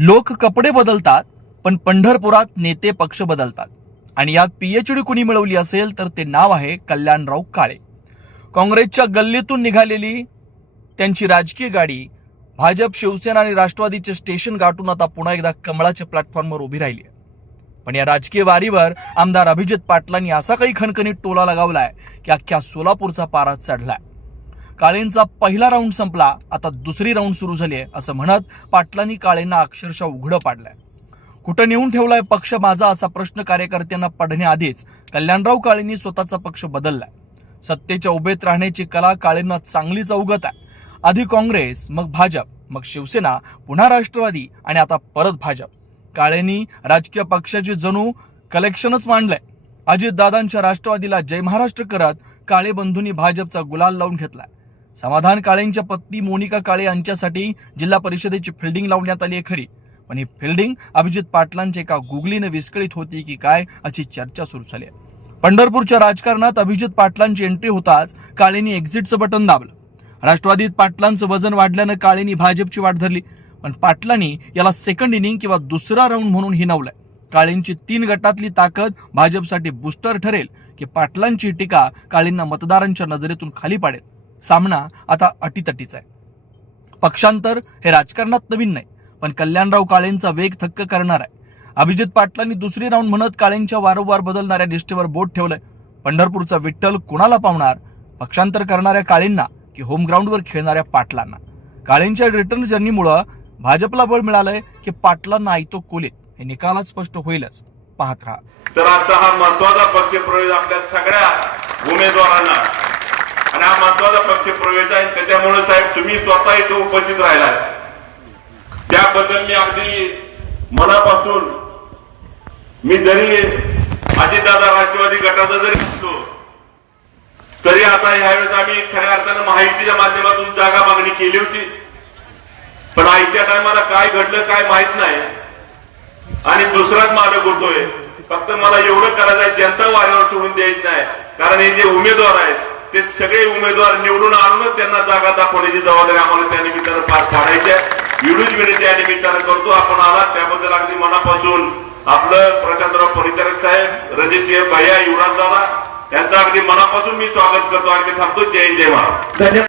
लोक कपडे बदलतात, पण पंढरपुरात नेते पक्ष बदलतात. आणि यात पीएचडी कुणी मिळवली असेल तर ते नाव आहे कल्याणराव काळे. काँग्रेसच्या गल्लीतून निघालेली त्यांची राजकीय गाडी भाजप, शिवसेना आणि राष्ट्रवादीचे स्टेशन गाठून आता पुन्हा एकदा कमळाच्या प्लॅटफॉर्मवर उभी राहिली आहे. पण या राजकीय वारीवर आमदार अभिजित पाटलांनी असा काही खणखणीत टोला लगावलाय की अख्ख्या सोलापूरचा पारा चढलाय. काळेंचा पहिला राऊंड संपला, आता दुसरी राऊंड सुरू झाली आहे असं म्हणत पाटलांनी काळेंना अक्षरशः उघडं पाडलंय. कुठं नेऊन ठेवलाय पक्ष माझा असा प्रश्न कार्यकर्त्यांना पडण्याआधीच कल्याणराव काळेंनी स्वतःचा पक्ष बदललाय. सत्तेच्या उभेत राहण्याची कला काळेंना चांगलीच अवगत आहे. आधी काँग्रेस, मग भाजप, मग शिवसेना, पुन्हा राष्ट्रवादी आणि आता परत भाजप. काळेंनी राजकीय पक्षाची जणू कलेक्शनच मांडलंय. अजितदादांच्या राष्ट्रवादीला जय महाराष्ट्र करत काळे बंधूंनी भाजपचा गुलाल लावून घेतलाय. समाधान काळेंच्या पत्नी मोनिका काळे यांच्यासाठी जिल्हा परिषदेची फिल्डिंग लावण्यात आली आहे खरी, पण ही फिल्डिंग अभिजित पाटलांच्या एका गुगलीने विस्कळीत होती की काय अशी चर्चा सुरू झाली आहे. पंढरपूरच्या राजकारणात अभिजित पाटलांची एंट्री होताच काळेंनी एक्झिटचं बटन दाबलं. राष्ट्रवादीत पाटलांचं वजन वाढल्यानं काळेंनी भाजपची वाट धरली, पण पाटलांनी याला सेकंड इनिंग किंवा दुसरा राऊंड म्हणून हिणवलंय. काळेंची 3 गटातली ताकद भाजपसाठी बूस्टर ठरेल की पाटलांची टीका काळेंना मतदारांच्या नजरेतून खाली पाडेल. सामना आता अटीतटीचा आहे. पक्षांतर हे राजकारणात नवीन नाही, पण कल्याणराव काळेंचा वेग थक्क करणार आहे. अभिजित पाटलांनी दुसरी राऊंड म्हणत काळेंच्या वारंवार बदलणाऱ्या निष्ठेवर बोट ठेवलंय. पंढरपूरचा विठ्ठल कुणाला पावणार, पक्षांतर करणाऱ्या काळेंना की होम ग्राउंडवर खेळणाऱ्या पाटलांना? काळेंच्या रिटर्न जर्नीमुळे भाजपला बळ मिळालंय की पाटलांना आयतो कोलीत, हे निकालात स्पष्ट होईलच. पाहत राहा. तर आजचा हा महत्वाचा पक्षप्रवेश आपल्या सगळ्या उमेदवारांना आणि हा महत्वाचा पक्षप्रवेश आहे. त्याच्यामुळे साहेब तुम्ही स्वतः इथे उपस्थित राहिलाय, त्याबद्दल मी अगदी मनापासून मी जरी अजितदादा राष्ट्रवादी गटाचा जरी असतो तरी आता ह्यावेळेस आम्ही खऱ्या अर्थानं माहितीच्या माध्यमातून जागा मागणी केली होती, पण आयत्या टायमाला काय घडलं काय माहित नाही आणि दुसराच मार्ग उरतोय. फक्त मला एवढं करायचं आहे, जनता वाऱ्यावर सोडून द्यायची नाही. कारण हे जे उमेदवार आहेत ते सगळे उमेदवार निवडून आणूनच त्यांना जागा दाखवण्याची जबाबदारी आम्हाला त्या निमित्तानं पार पाडायची आहे. एवढीच विनंती त्या निमित्तानं करतो. आपण आला त्याबद्दल अगदी मनापासून आपलं प्रशांतराव परिचारक साहेब, रजतसिंह भैया, युवराज दादा यांचं अगदी मनापासून मी स्वागत करतो आणि थांबतो. जय जय महाराज.